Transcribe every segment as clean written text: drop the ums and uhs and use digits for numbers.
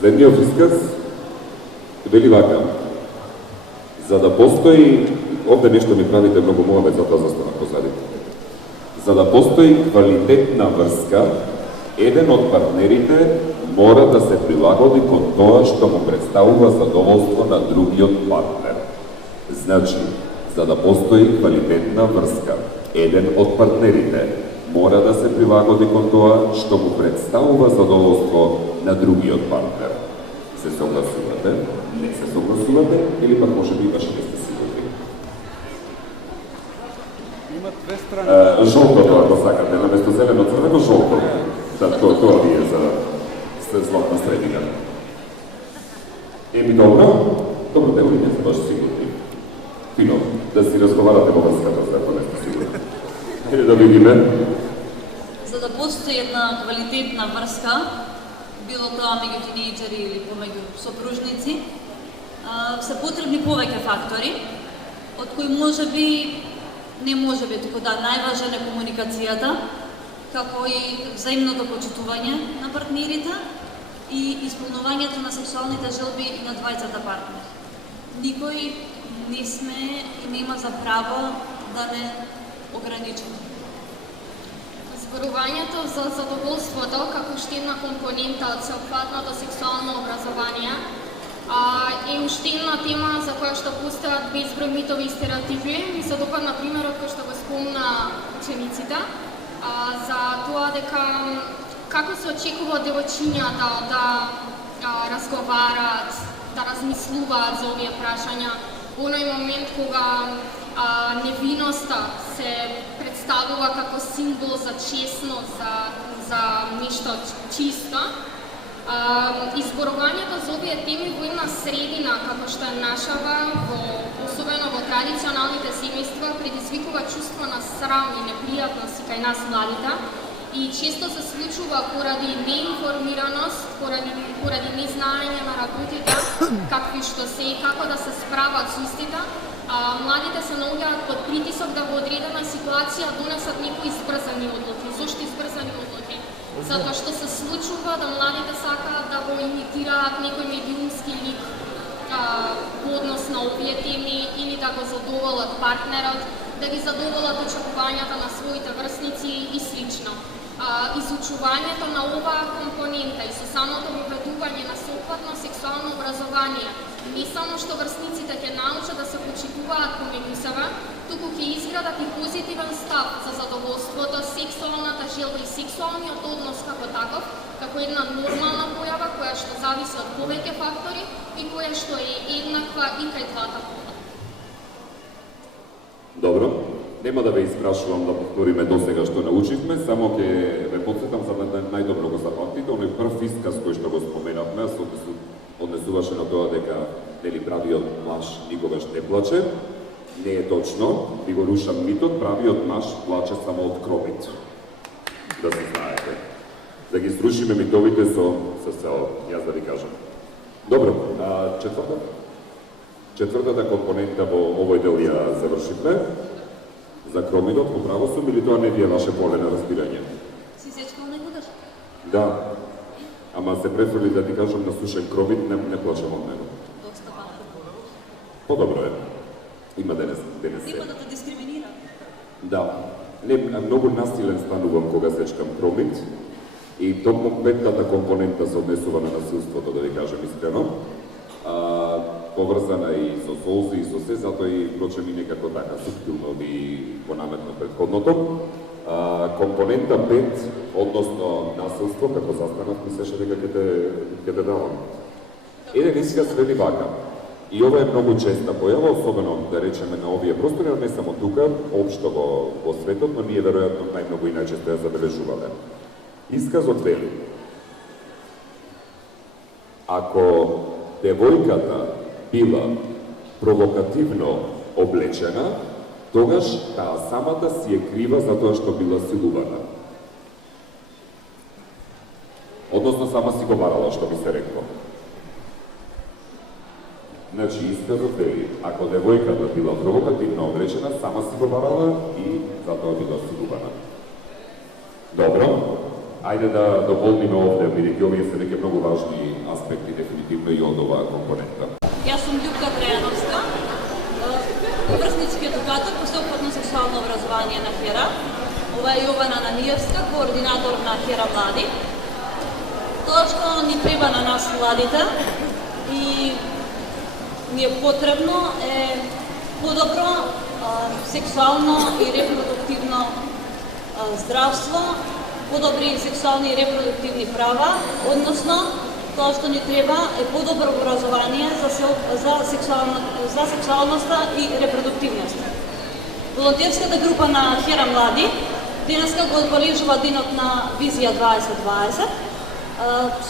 Следниот исказ вели вака. За да постои, овде нешто ми правите многу муабет, затоа застанав позади. За да постои квалитетна врска, еден од партнерите мора да се прилагоди кон тоа што му представува задоволство на другиот партнер. Значи, за да постои квалитетна врска, еден од партнерите мора да се прилагоди кон тоа што му представува задоволство на другиот партнер. Се согласувате? Не се согласувате? Или пак може би баш не сте сигурни? Има две страни. Жолтото, ако сакате, наместо зелено црвено, жолто. Да, тоа ви е за златна средина. Еми добро, добро дело, не сте баш сигурни. Фино, да си разговарате во врската, ако не сте сигурни. Или да видиме. За да постои една квалитетна врска, било тоа меѓу тинејџери или помеѓу сопружници, се потребни повеќе фактори, од кои не може би, туку да најважен е комуникацијата, како и взаимното почитување на партнерите и исполнувањето на сексуалните желби и на двајцата партнери. Никој не сме и нема за право да не ограничува. Зборувањето за задоволството како уште една компонента од сеопфатното сексуално образование е уште една тема за која што постојат безброј митови и стереотипи. Ми се допадна примерот кој што го спомна учениците за тоа дека како се очекува од девојчињата да разговарат, да размислуваат за овие прашања во оној момент кога невиноста се представува како символ за честност, за нешто чисто. Изборувањето за овие теми во една средина како што е нашава, особено во традиционалните семејства, предизвикува чувство на срам и непријатност кај нас младите и често се случува поради неинформираност, поради незнаење на работите, какви што се и како да се справат со истите. Младите се наоѓаат под притисок да во одредена ситуација донесат некои избрзани одлуки. Зошто избрзани одлуки? Затоа што се случува да младите сакаат да го имитираат некој медиумски лик во однос на овие теми или да го задоволат партнерот, да ги задоволат очекувањата на своите врсници и слично. Изучувањето на оваа компонента и со самото воведување на сеопфатно сексуално образование не само што врсниците ќе научат да се почитуваат помеѓу себе, туку ќе изградат и позитивен став за задоволството, сексуалната желба и сексуалниот однос како таков, како една нормална појава која што зависи од повеќе фактори и која што е еднаква и кај двата пола. Добро, нема да ве испрашувам да повториме досега што научивме, само ќе ве потсетам за да најдобро го запамтите, оној прв исказ кој што го споменавме, однесуваше на тоа дека нели правиот маж никогаш не плаче. Не е точно, ви го рушам митот, правиот маж плаче само од кровит. Да се знаете. Да ги срушиме митовите со цел, јас да ви кажам. Добро, четвртата компонента во овој дел ја завршивме. За кромидот, поправо сум или тоа не ви е ваше поле на разбирање? Си сечкал некогаш? Да. Ама се префрли да ти кажам на сушен кромид, не плачам од него. Доста пати. Подобро е. Има денес Нема да те дискриминира. Да. Не, многу насилен станувам кога сечкам кромид и токму петтата компонента се однесува на насилството, да ви кажем искрено. Поврзана и со солзи и со се, затоа и прочем и некако така субтилно ви понаметно предходното. Компонента 5, односно насилство, како застанав, мислеше дека ќе те давам. Еден исказ вели вака. И ова е многу честа појава, особено да речеме на овие простори, не само тука, општо во светот, но ние веројатно најмногу и најчесто ја забележуваме. Исказот вели: ако девојката била провокативно облечена, тогаш таа самата си е крива за тоа што била силувана. Односно, сама си го барала, што би се рекло. Значи, исказот вели, ако девојката била провокативно облечена, сама си го барала и затоа била силувана. Добро, Ајде да дополниме овде, бидејќи овие се веќе многу важни аспекти дефинитивно и од оваа компонента. Јас сум Љупка Трајановска, врснички едукатор по сеопфатно сексуално образование на ХЕРА. Ова е Јована Наниевска, координатор на ХЕРА Млади. Тоа што ни треба на нас младите и ни е потребно е подобро сексуално и репродуктивно здравство, подобри сексуални и репродуктивни права, односно тоа што ни треба е подобро образование за сексуалноста и репродуктивноста. Волонтерската група на ХЕРА Млади денеска го одбележува денот на Визија 2020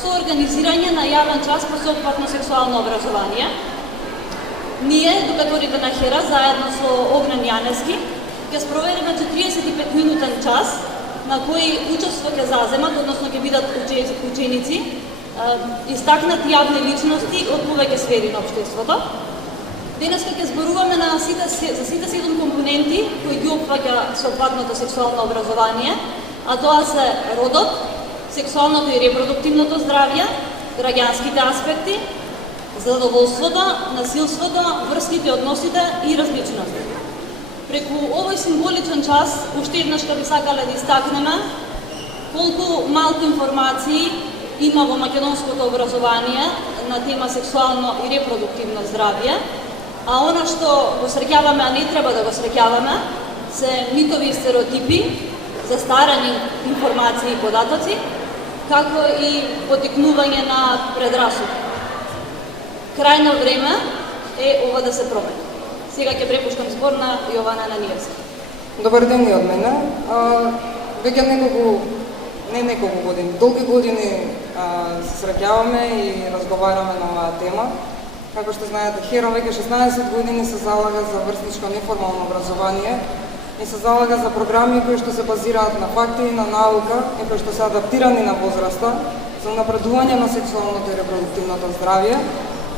со организирање на јавен час по сеопфатно сексуално образование. Ние, едукаторите на ХЕРА, заедно со Огнен Јанески, ќе спроведеме 45-минутен час на кој учество ќе заземат, односно ќе бидат ученици, истакнати јавни личности од повеќе сфери на општеството. Денеска ќе зборуваме за сите 7 компоненти кои ги опфаќа сеопфатното сексуално образование, а тоа се родот, сексуалното и репродуктивното здравје, граѓанските аспекти, задоволството, насилството, врските односите и различности. Преку овој символичен час, уште еднаш би сакале да истакнеме колку малку информации има во македонското образование на тема сексуално и репродуктивно здравје, а она што го среќаваме, а не треба да го среќаваме, се митови и стереотипи, застарани информации и податоци, како и потикнување на предрасуди. Крајно време е ова да се промени. Сега ќе препуштам збор на Јована Наниевска. Добар ден и од мене. Веќе неколку години, долги години се среќаваме и разговараме на оваа тема. Како што знаете, ХЕРА веќе 16 години се залага за врсничко неформално образование и се залага за програми кои што се базираат на факти и на наука и кои што се адаптирани на возраста за напредување на сексуалното и репродуктивното здравје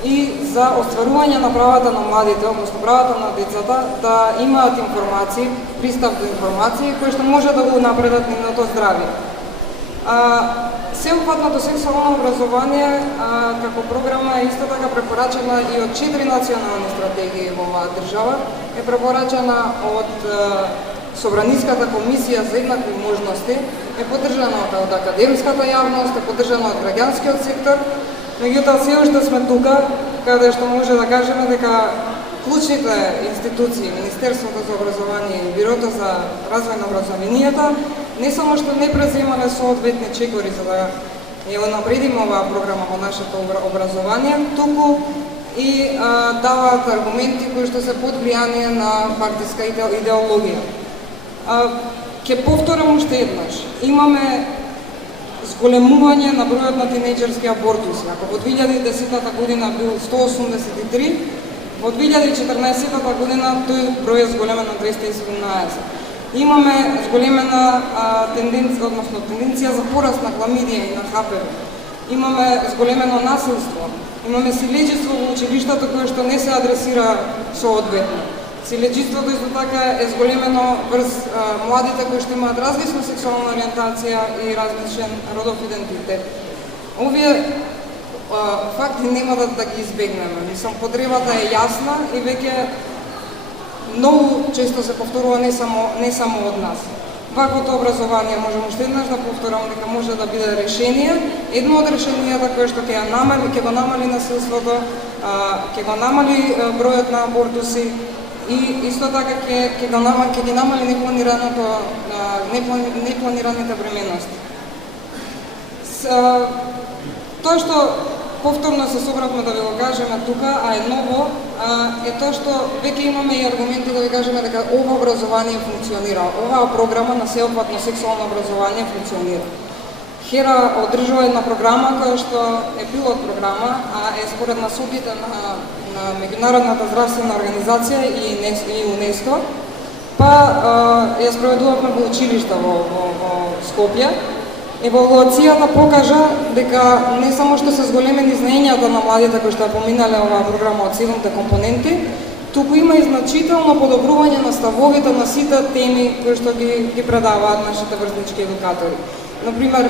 и за остварување на правата на младите, односно правата на децата, да имаат информации, пристап до информации кои што може да го напредат нивното здравје. Сеопфатното сексуално образование како програма е исто така препорачена и од 4 национални стратегии во оваа држава, е препорачена од Собраниската комисија за еднакви можности, е поддржана од академската јавност, е поддржана од граѓанскиот сектор. Меѓутоа, се уште сме тука, каде што може да кажеме дека клучните институции, Министерството за образование и Бирото за развој на образованието, не само што не преземале соодветни чекори за да ја напредиме оваа програма во нашето образование, туку и даваат аргументи кои што се под влијание на партиска идеологија. Ќе повторам уште еднаш. Имаме зголемување на бројот на тинејџерски абортуси. Ако во 2010 година бил 183, во 2014 година тој број е зголемен на 217. Имаме зголемена тенденција за пораст на хламидија и на ХПВ. Имаме зголемено насилство. Имаме силеđество во училиштата кое што не се адресира соодветно. Силеđеството исто така е зголемено врз младите кои што имаат различна сексуална ориентација и различен родов идентитет. Овие факти нема да ги избегнеме. Мислам, потребата е јасна и веќе многу често се повторува не само од нас. Ваквото образование, можам уште еднаш да повторам дека може да биде решение. Едно од решенијата кое што ќе го намали насилството, ќе го намали бројот на абортуси и исто така ќе ги намали непланираните бременности. Тоа што повторно се собравме да ви го кажеме тука, а е ново, е тоа што веќе имаме и аргументи да ви кажеме дека ова образование функционира. Оваа програма на сеопфатно сексуално образование функционира. ХЕРА одржува една програма која што е пилот програма, а е според насоките на Меѓународната здравствена организација и УНЕСКО, па ја спроведувавме во училишта во Скопје. Евалуацијата покажа дека не само што се зголемени знаењата на младите кои што ја поминале оваа програма од 7 компоненти, туку има и значително подобрување на ставовите на сите теми кои што ги предаваат нашите врснички едукатори. Например,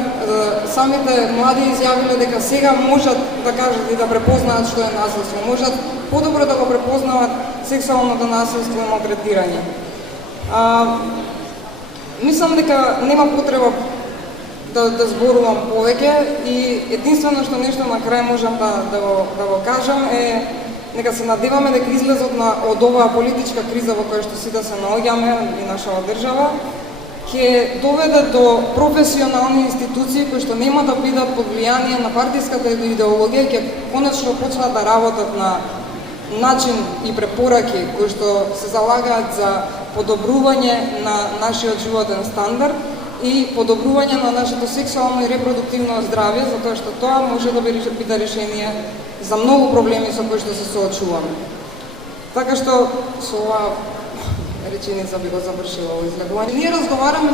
самите млади изјавиле дека сега можат да кажат и да препознаат што е насилство, можат подобро да го препознават сексуалното насилство и малтретирање. Мислам дека нема потреба да зборувам повеќе и единствено што нешто на крај можам да го кажам е нека се надеваме дека излезот од оваа политичка криза во која што сите се наоѓаме и нашава држава ќе доведе до професионални институции кои што нема да бидат под влијание на партиската идеологија, ќе конечно почнат да работат на начин и препораки кои што се залагаат за подобрување на нашиот животен стандард и подобрување на нашето сексуално и репродуктивно здравје, затоа што тоа може да биде решение за многу проблеми со кои што се соочуваме. Така што со оваа реченица би го завршила овој излагување. Ние разговараме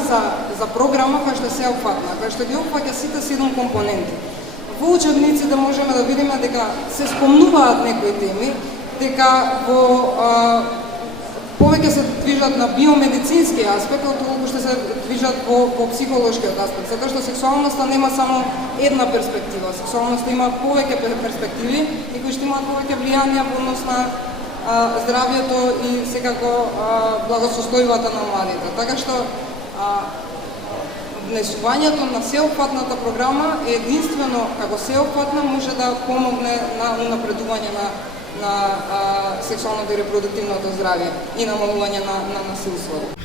за програма која што е сеопфатна, која што ги опфаќа сите 7 компоненти. Во учебниците можеме да видиме дека се спомнуваат некои теми, дека повеќе се движат на биомедицински аспект, отколку што се движат во психолошкиот аспект, затоа што сексуалноста нема само една перспектива, сексуалноста има повеќе перспективи и кои што имаат повеќе влијание во однос на здравјето и секако благосостојбата на младите. Така што внесувањето на сеопфатната програма е единствено како сеопфатна може да помогне на унапредување на сексуалното и репродуктивното здравје и намалување на насилството.